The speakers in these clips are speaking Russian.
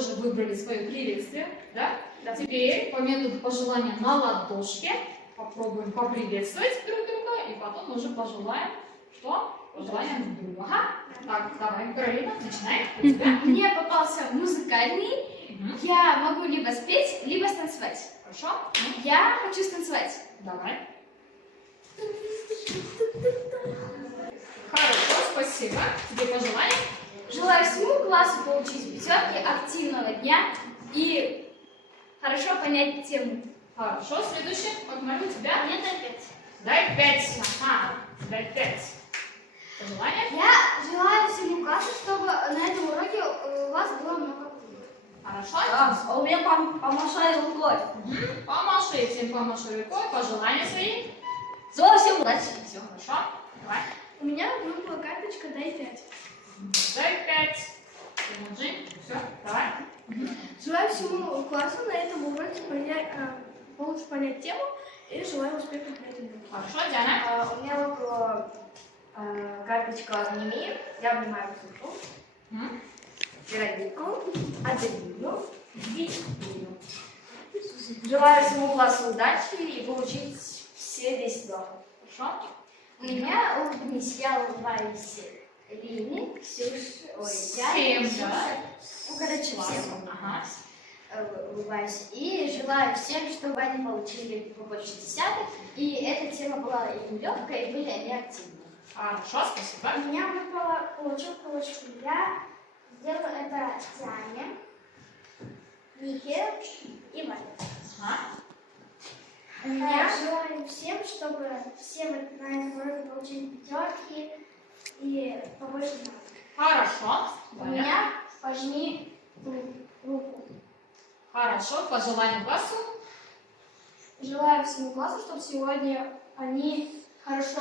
тоже выбрали свое приветствие, да? Да. Теперь по методу пожелания на ладошке попробуем поприветствовать друг друга и потом уже пожелаем, что? Пожелаем друг другу. Ага. Так, давай, Каролина, начинай. У тебя? Мне попался музыкальный. Я могу либо спеть, либо станцевать. Хорошо. Я хочу станцевать. Давай. Хорошо, спасибо. Тебе пожелаем. Желаю всему классу получить пятерки, активного дня и хорошо понять тему. Хорошо, следующее. Вот, Мария, у тебя? Мне дай 5. Дай 5. Ага, дай 5. Пожелание? Я желаю всему классу, чтобы на этом уроке у вас было много книг. Хорошо. А у меня помашай рукой. Помаши, всем помаши рукой. Пожелания свои. Всем удачи. Все хорошо. Давай. У меня выпала карточка, дай 5. Дай 5. Все, давай. Желаю всему классу на этом уроке получше понять тему и желаю успехов на этом уроке. Хорошо, Диана. У меня выпала карточка анемии. Я обнимаю Ксюшу, Веронику, Аделину и Ирину. Желаю всему классу удачи и получить все 10 баллов. Хорошо. У меня улыбнись, я улыбаюсь Лине, Ксюше, Всем, да? Ну, короче, всем. Ага. Улыбаюсь. И желаю всем, чтобы они получили побольше десяток. И эта тема была им легкая, и были они активны. Хорошо, спасибо. У меня выпала получку. Я сделала это Диане, Нике и Варе. Ага. Я желаю всем, чтобы все на этом уроке получили пятерки и побольше знаков. Хорошо. У меня пожми руку. Хорошо, пожелаем классу. Желаю всему классу, чтобы сегодня они хорошо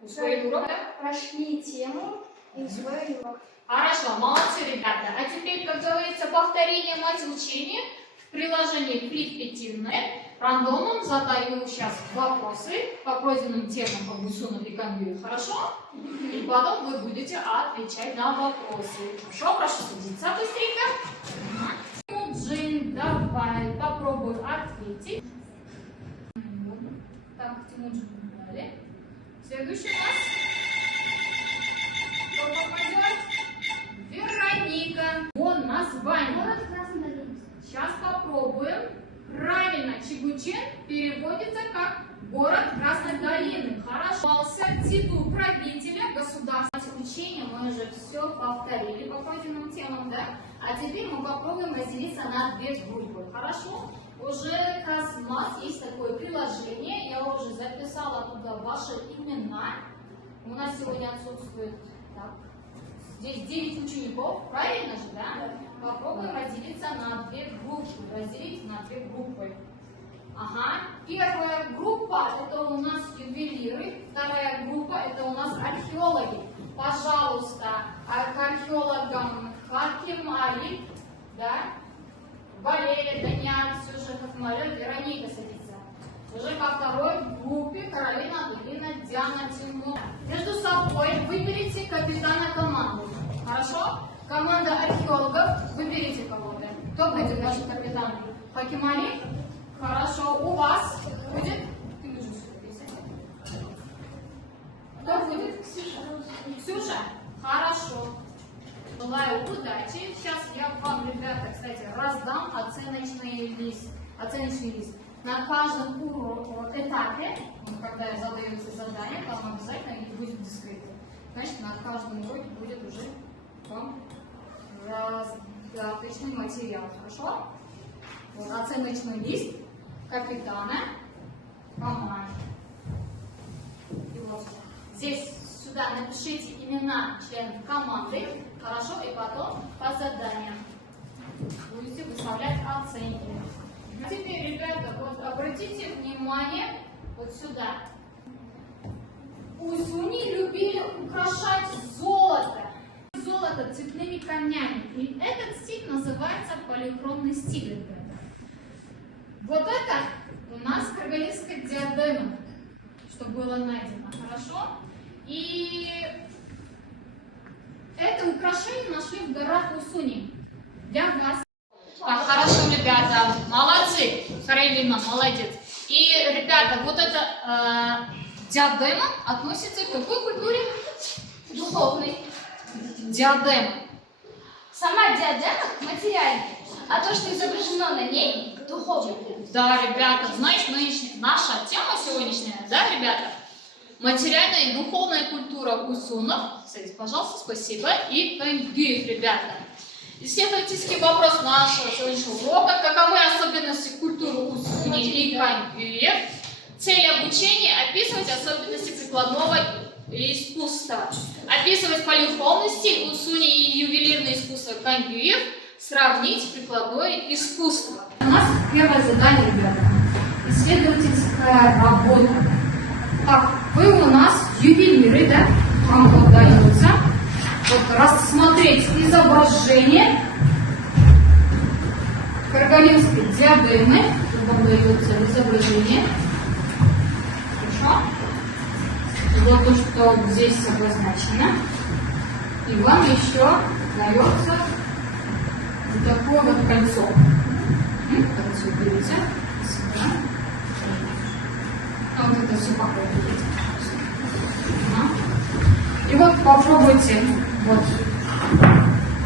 Усвоить урок, да? прошли тему и усвоили урок. Хорошо, молодцы, ребята. А теперь, как говорится, повторение мать учения в приложении Flip рандомом задаю сейчас вопросы по пройденным темам по Гусуну и Канвию. Хорошо? И потом вы будете отвечать на вопросы. Хорошо? Прошу садиться быстренько. Тимуджин, давай попробуй ответить. Так, Тимуджин дали. Следующий у нас. Кто попадет? Вероника. Вон название. Сейчас попробуем. Правильно, Чигучен переводится как город Красной долины. Хорошо. Титул правителя государства. Учения мы уже все повторили по пройденным темам, да? А теперь мы попробуем разделиться на две группы. Хорошо? Уже Казмас есть такое приложение. Я уже записала туда ваши имена. У нас сегодня отсутствует так, здесь 9 учеников. Правильно же, да? Попробуем разделиться на две группы. Разделить на две группы. Ага. Первая группа это у нас ювелиры. Вторая группа это у нас археологи. Пожалуйста, к археологам Хаким Али, да? Валерия, Даниэль, Ксюша, Хакмаля, Вероника садится. Уже по второй группе Каролина, Аделина, Диана, Тимур. Между собой выберите капитана команды. Хорошо? Команда археологов, выберите кого-то. Кто будет ваш капитан? Хаким Али? Хорошо. У вас будет? Ты уже сюда. Кто будет? Ксюша? Хорошо. Желаю удачи. Сейчас я вам, ребята, кстати, раздам оценочный лист. На каждом этапе, когда задаются задания, там обязательно их будет дискретно. Значит, на каждом уроке будет уже вам раздаточный материал. Хорошо? Вот, оценочный лист капитана команды. И вот здесь сюда напишите имена членов команды. Хорошо? И потом по заданиям будете выставлять оценки. А теперь, ребята, вот обратите внимание вот сюда. Усуни любили украшать золото. Золото цветными камнями. И этот стиль называется полихромный стиль, ребята. Вот это у нас каргалийская диадема, что было найдено. Хорошо? И это украшений нашли в горах Усуни. Для вас. Так, хорошо, ребята, молодцы. Харелима, молодец. И, ребята, вот эта диадема относится к какой культуре? Духовный. Диадема. Сама диадема материальная, а то, что изображено на ней, духовное. Да, ребята, значит, наша тема сегодняшняя, да, ребята? Материальная и духовная культура усунов. Садитесь, пожалуйста, спасибо. И кангюев, ребята. Исследовательский вопрос нашего сегодняшнего урока. Каковы особенности культуры усуни и кангюев? Цель обучения – описывать особенности прикладного искусства. Описывать полихромный стиль усуни и ювелирное искусство кангюев. Сравнить прикладное искусство. У нас первое задание, ребята. Исследовательская работа. Так, вы у нас ювелиры, да? Вам вот дается. Вот рассмотреть изображение каргалинской диадемы. Вам дается изображение. Хорошо? Вот то, что здесь обозначено. И вам еще дается вот такое вот кольцо. Кольцо берите. Сюда. Вот это все покажите. И вот попробуйте вот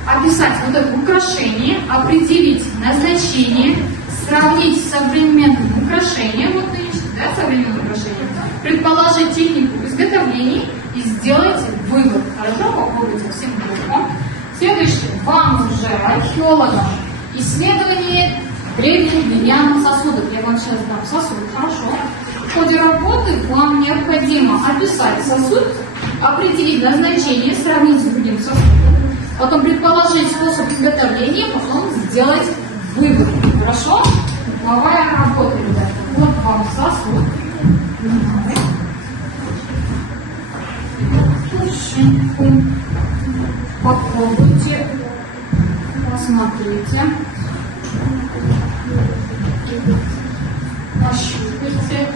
описать вот это украшение, определить назначение, сравнить с современным украшением, вот да, современным украшением, предположить технику изготовления и сделайте вывод. Хорошо? Попробуйте всем группам. Следующее. Вам уже, археологам, исследование древних глиняных сосудов. Я вам сейчас дам сосуд. Хорошо. В ходе работы вам необходимо описать сосуд, определить назначение, сравнить с другим сосудом, потом предположить способ изготовления, потом сделать вывод. Хорошо? Новая работа, ребята. Вот вам сосуд. Кувшинку. Попробуйте. Посмотрите. Пощупайте.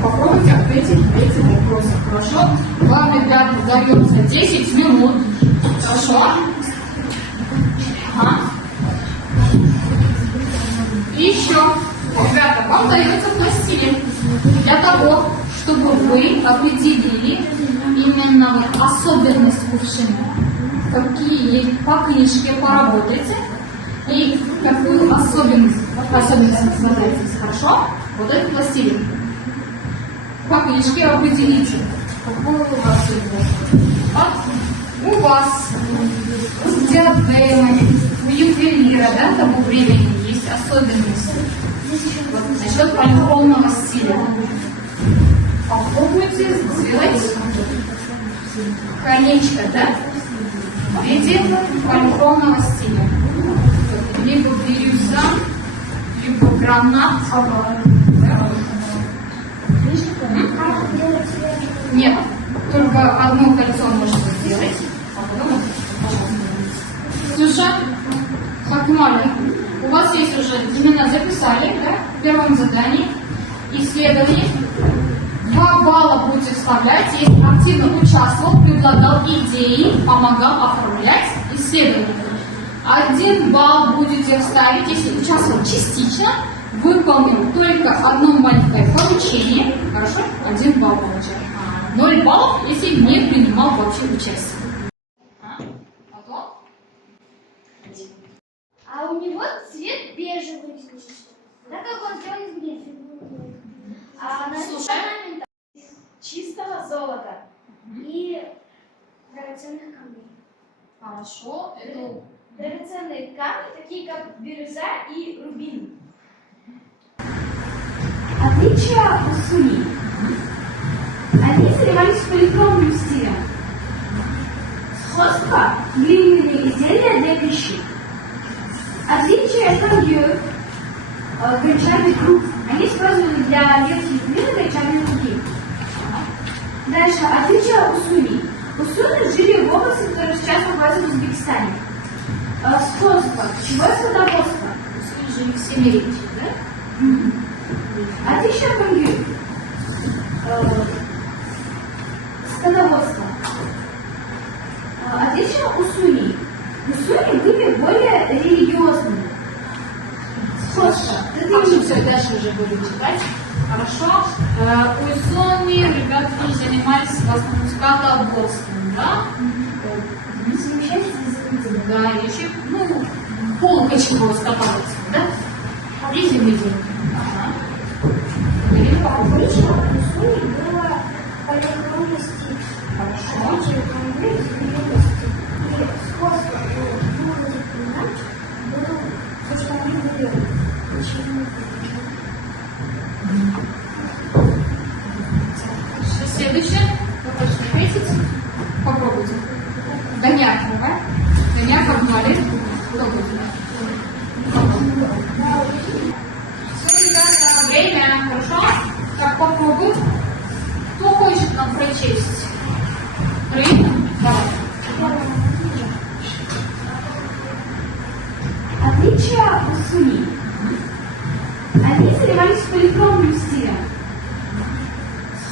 Попробуйте ответить на эти вопросы. Хорошо? Вам, ребята, дается 10 минут. Хорошо? Ага. И еще, ребята, вам дается пластилин. Для того, чтобы вы определили именно вот особенность кувшина. Какие по книжке поработайте. И какую особенность сказать. Хорошо? Вот этот пластилин. По книжке определите, какой у вас у вас у диадемы, у ювелира, да, того времени есть особенности. Вот, насчет полихромного стиля. Попробуйте сделать колечко, да, в виде полихромного стиля. Либо бирюза, либо гранат. Нет, только одно кольцо можно сделать. Слушай, Хакмали, у вас есть уже имена, записали, да, в первом задании, исследование. 2 балла будете вставлять, если активно участвовал, предлагал идеи, помогал оформлять исследование. 1 балл будете вставить, если участвовал частично, выполнил только одно маленькое поручение. Хорошо? 1 балл получаем. 0 баллов, если не принимал вообще участие. Готов? А у него цвет бежевый. Так как он сделан из глины. А на орнамента чистого золота и драгоценных камней. Хорошо. Это... Драгоценные камни, такие как бирюза и рубин. Отличия усуни. Они занимались полихромным стилем. Сходство – глиняные изделия для пищи. Отличие кангюев – гончарный круг. Они использованы для легких глин и гончарной руки. Дальше. Отличие усуни. Усуни жили в области, которая сейчас находится в Узбекистане. Сходство. Чего скотоводство? Усуни жили в Семеречи, да? Отличие кангюев. Скотоводство. Отличие у Суни. У Суни были более религиозными. Сходство. Хорошо, все, дальше уже будем читать. Хорошо. У Сони ребятки занимались в основном скотоводством, да? Не совмещается с языком. Да, еще, ну, полкочевого скотоводства, да? И земледелие. Ага. Говорим по Отличие у Суни было полигонности. Хорошо. Отличие у Андрея изменилости. И сходство у двух языков было то, что они были очень Следующее. Вы хочете ответить? Попробуйте. Гоняк, давай. Гоняк, погнали. Кто будет? Все, ребята, время. Хорошо? Так, попробуй. Кто хочет нам прочесть? Время? Давай. Отличие у Суни. Они занимались полихромным стилем.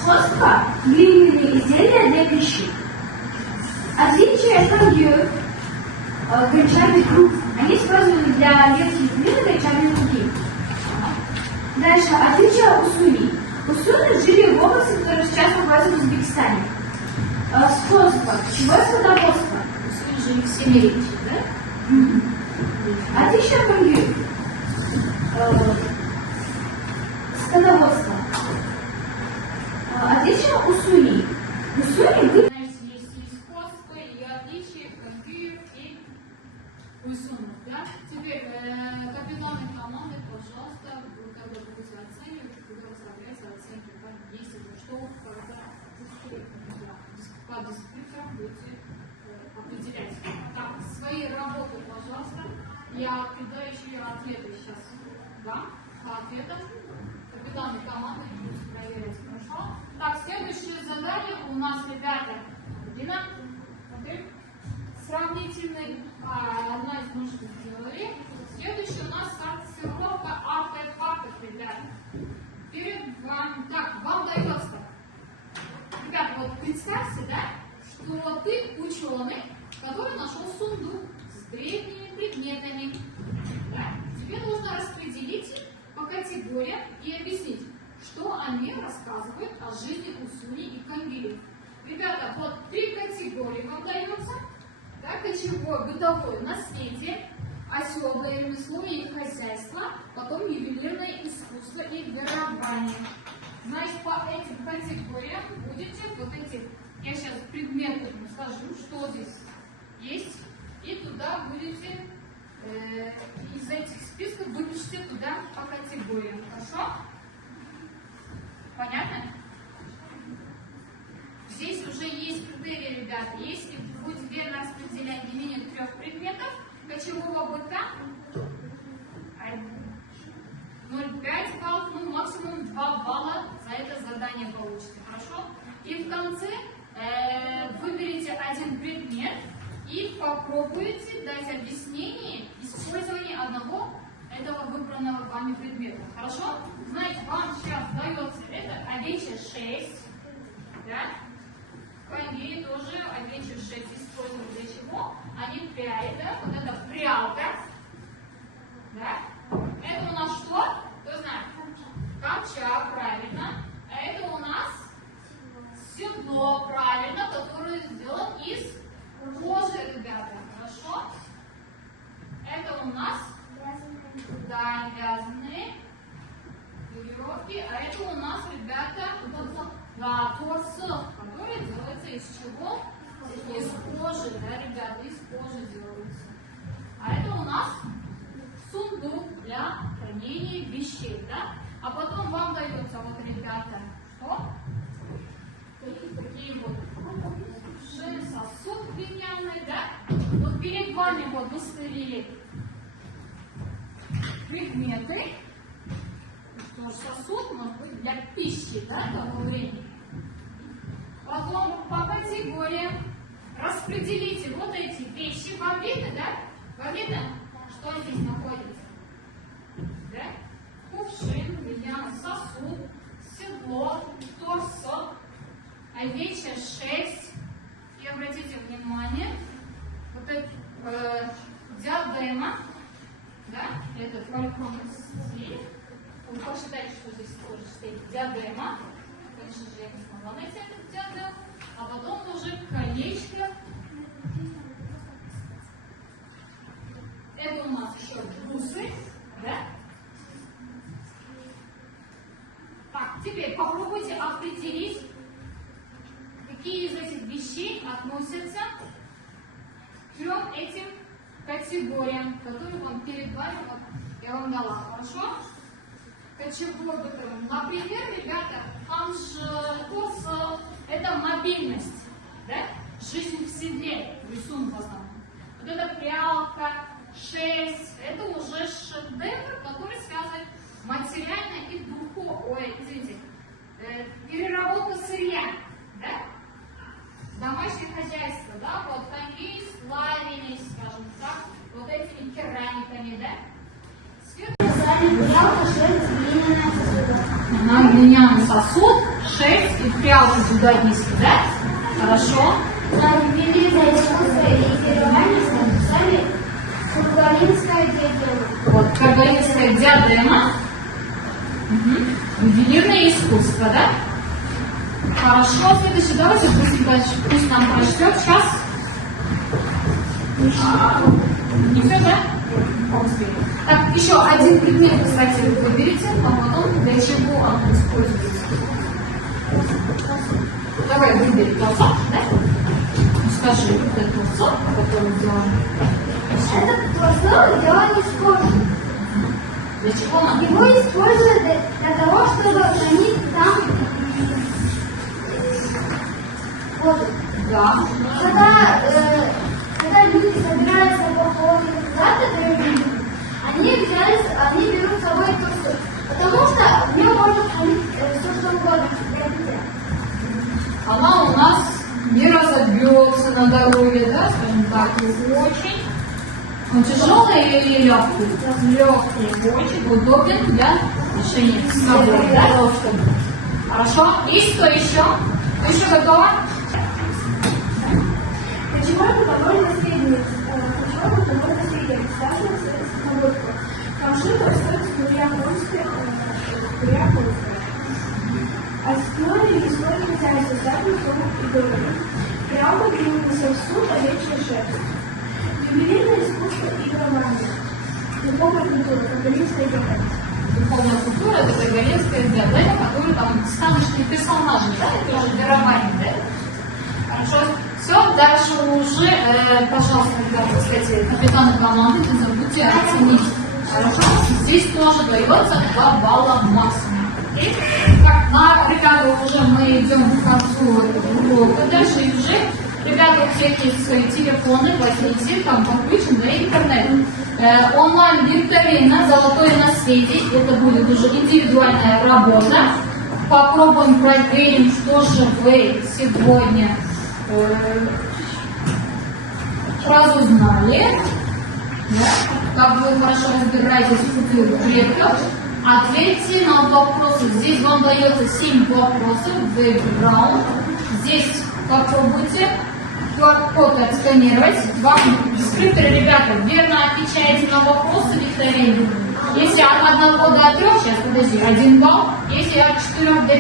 Сходство – глиняные изделия для пищи. Отличие фондю – гончарный круг. Они использованы для детских блюд и гончарные круги. Дальше. Отличие у Суни. У Суни жили в области, которая сейчас находится в Узбекистане. Сходство. Пищевое скотоводство. Жили в Семерике, да? Отличие фондю. Скотоводство. Отличие у Суни. У Суни были... Знаете, есть и сходство, и отличия, конфликт, и рисунок, да? Теперь, капитаны команды, пожалуйста, вы когда будете оценивать, когда выставляете оценки, как если вы что, когда по дескрипторам будете определять. Так, свои работы, пожалуйста. Я кидаю еще ответы сейчас, да? По ответам. Капитаны команды будут проверять, хорошо? Так, следующее задание у нас, ребята, Дина, смотри, сравнительный, одна из мы сделали. Следующее у нас сортировка артефактов, ребята. Перед вами, так, вам дается, ребята, вот представьте, да, что ты ученый, который нашел сундук с древними предметами. Да? Тебе нужно распределить их по категориям и объяснить, что они рассказывают о жизни Усуни и Камбили. Ребята, вот 3 категории вам дается. Да, кочевое, бытовое наследие, оседлое ремесло и хозяйство, потом ювелирное искусство и верование. Значит, по этим категориям будете вот эти, я сейчас предметы скажу, что здесь есть, и туда будете из этих списков выпишите туда по категориям. Хорошо? Понятно? Здесь уже есть критерии, ребята. Если вы будете верно распределять не менее 3 предметов кочевого быта, 0,5 баллов, ну максимум 2 балла за это задание получите. Хорошо? И в конце выберите один предмет и попробуйте дать объяснение использования одного этого выбранного вами предмета. Хорошо? Значит, вам сейчас дается это овечья 6. Да? Камбили тоже овечья 6 используют для чего? Они пряли, да? Вот это прялка. Да? Это у нас что? Кто знает? Камча, правильно. А это у нас седло, правильно, которое сделано из кожи, ребята. Хорошо? Это у нас, да, вязаные веревки. А это у нас, ребята, да, торсов, который делается из чего? Из кожи, да, ребята, из кожи делается. А это у нас сундук для хранения вещей, да? А потом вам дается, вот, ребята, что? Такие вот сосуд глиняный, да? Вот перед вами вот выставили предметы. Что сосуд может быть для пищи, да, того времени. Потом по категориям распределите вот эти вещи. Вам видно, да? Вам видно, что здесь находится? Да? Кувшин, глиняный сосуд, седло, торсо, овечья 6. И обратите внимание, этот полихромный цвет. Вы посчитайте, что здесь тоже стоит диадема. Конечно же, я не смогла найти этот диадем. А потом уже колечко. Это у нас еще бусы, да? Так, теперь попробуйте определить, какие из этих вещей относятся к 3 этим категориям, которые вам перед вами я вам дала. Хорошо? Например, ребята, это мобильность, да? Жизнь в седле, рисунок в основном. Вот это прялка, шерсть, это уже шедевр, который связывает материальное и духовное, переработка сырья, да? Домашнее хозяйство, да, вот они славились, скажем так, вот этими керамиками, да? Нам глиняный сосуд, шерсть и прялка сюда отнесли, да? Хорошо. Вот, каргалинская диадема. Ювелирное искусство, да? Хорошо, следующий, давайте пусть нам прочтет сейчас. Не все, да? Так, еще один предмет, кстати, вы выберете, а потом для чего он используется. Давай выбери полосок, да? Скажи, вот этот полосок, который делаем. Этот полосок делаем из кожи. Для чего нам? Его используют для того, чтобы хранить там воду. Да. Когда люди собираются по походу они берут с собой трусы, потому что в нем можно хранить все, что угодно для питья. Она у нас не разобьется на дороге, да, скажем так, и очень. Он тяжелый или легкий? Легкий, очень удобен для ношения с собой, да? Хорошо. И что еще? Ты еще готова? Почему это довольно средний? Связано с находкой. Камши стоит курья-польская. Основе истории хозяйства запах, и говорит. Прямо глиняный сосуд, овечья шерсть. Ювелирное искусство и гравирование. Духовная культура, католическая диадема. Духовная культура — это католическая диадема, которую там станочные персонажи, да, это уже дарование, да? Хорошо. Все, дальше уже, пожалуйста, ребята, кстати, капитаны команды, не забудьте оценить. Хорошо? Здесь тоже дается 2 балла максимум. Окей? Так, на бригаду уже мы идем к концу этого урока. Дальше и уже, ребята, у всех есть свои телефоны, возьмите, там подключен, да, интернет. Онлайн-викторина «Золотое наследие». Это будет уже индивидуальная работа. Попробуем проверим, что же вы сегодня разузнали. Да? Как вы хорошо разбираетесь в клетках. Ответьте на вопросы. Здесь вам дается 7 вопросов. Бэкграунд. Здесь попробуйте QR-код отсканировать. Вам скриптеры, ребята, верно отвечаете на вопросы викторины. Если от 1 до 3, сейчас, подожди, 1 балл. Если от 4 до 5,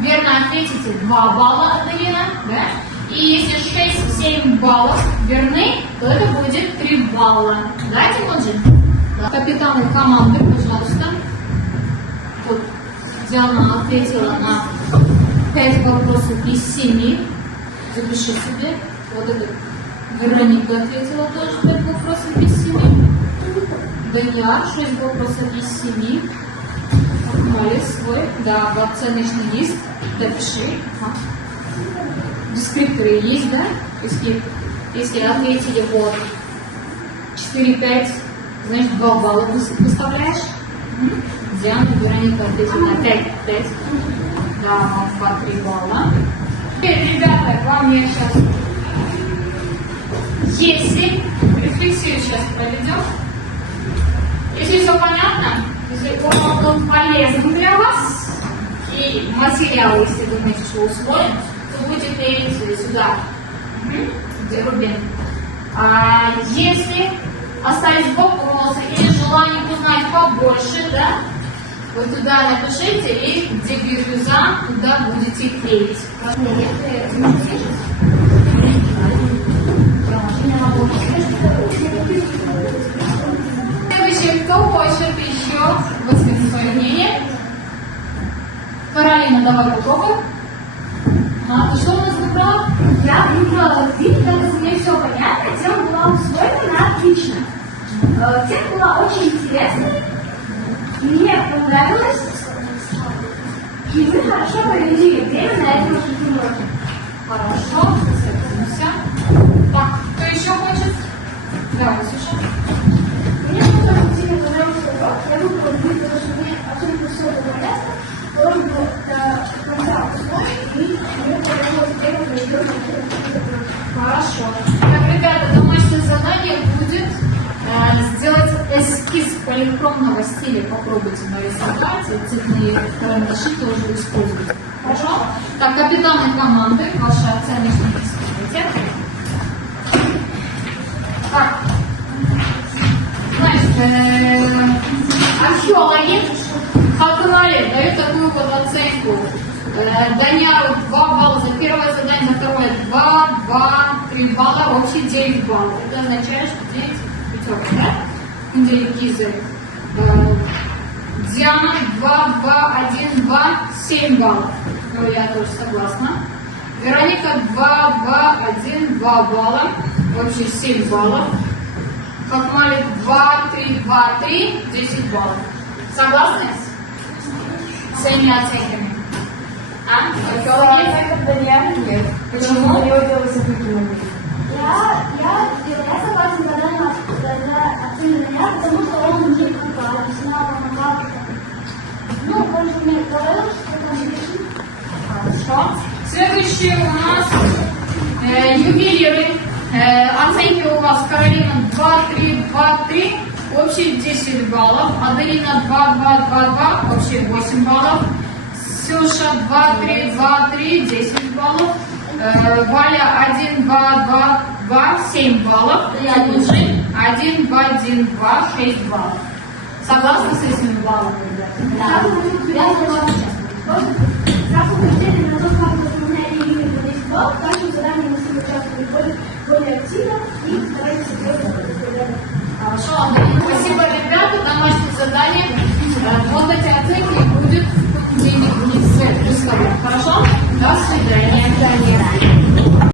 верно ответите 2 балла, Аделина. Да? И если 6-7 баллов верны, то это будет 3 балла. Да, Тимоджи? Да. Капитаны команды, пожалуйста. Вот Диана ответила на 5 вопросов из 7. Запиши себе. Вот это Вероника ответила тоже 5 вопросов из 7. Даниар 6 вопросов из 7. Отмали свой. Да, в оценочный лист. Допиши. Дескрипторы есть, да? Если ответили вот 4-5, значит 2 балла выставляешь. Диана, Вероника ответила на 5-5. Да, вам по 3 балла. Теперь, ребята, вам я сейчас, если рефлексию сейчас проведем, если все понятно, если он был полезным для вас, и материал, если вы думаете, что усвоен, то будете перейти сюда, где Рубин. А если оставить сбоку, вопросы или желание узнать побольше, да, вот туда напишите, и где бирюза, туда будете клеить. Следующий, кто хочет еще высказать свое мнение? Каролина, давай попробуем. Ты что у нас выбрала? Я выбрала вид, так как мне все понятно, тема была усвоена на отлично. Тема была очень интересной, мне понравилось, и вы хорошо провели время на этом уроке. Хорошо, садимся. Так, кто еще хочет? Давай, Ксюша. Мне тоже сильно понравился урок. Я выбрала вид, потому что мне абсолютно все это понятно. Должен был до конца усвоить, и мне понравилось время проведенное. Хорошо. Так, ребята, домашнее задание будет сделать эскиз полихромного стиля. Попробуйте нарисовать, и цветные карандаши тоже используйте. Хорошо? Так, капитаны команды, ваши оценочники, смотрите. Так, значит, археологи Хакмали дают такую вот оценку. Даняру 2 балла за первое задание, за второе 2, 3 балла, общий 9 баллов. Это означает, что 9 пятерка, да? Кунделикизы. Диана 2, 1, 2, 7 баллов. Ну, я тоже согласна. Вероника 2, 1, 2 балла, общий 7 баллов. Хакмалик 2, 3, 10 баллов. Согласны? С этими оценками. Археологи? Нет. Почему? Я согласна за оценку меня, потому что он мне помогал, объяснял, помогал. Ну, больше мне понравилось, что он объяснил. Хорошо. Следующие у нас ювелиры. Оценки у вас: Каролина 2, 3, общий 10 баллов. Аделина 2, общий 8 баллов. Ксюша 2, 3, 10 баллов. Валя 1, 2, 7 баллов. Лужин 1, 2, 6 баллов. Согласны с этими баллами, ребята? Сразу хотели на то, как вы заполняли именно 10 баллов, в каждом задании мы с ним участвовали более активно.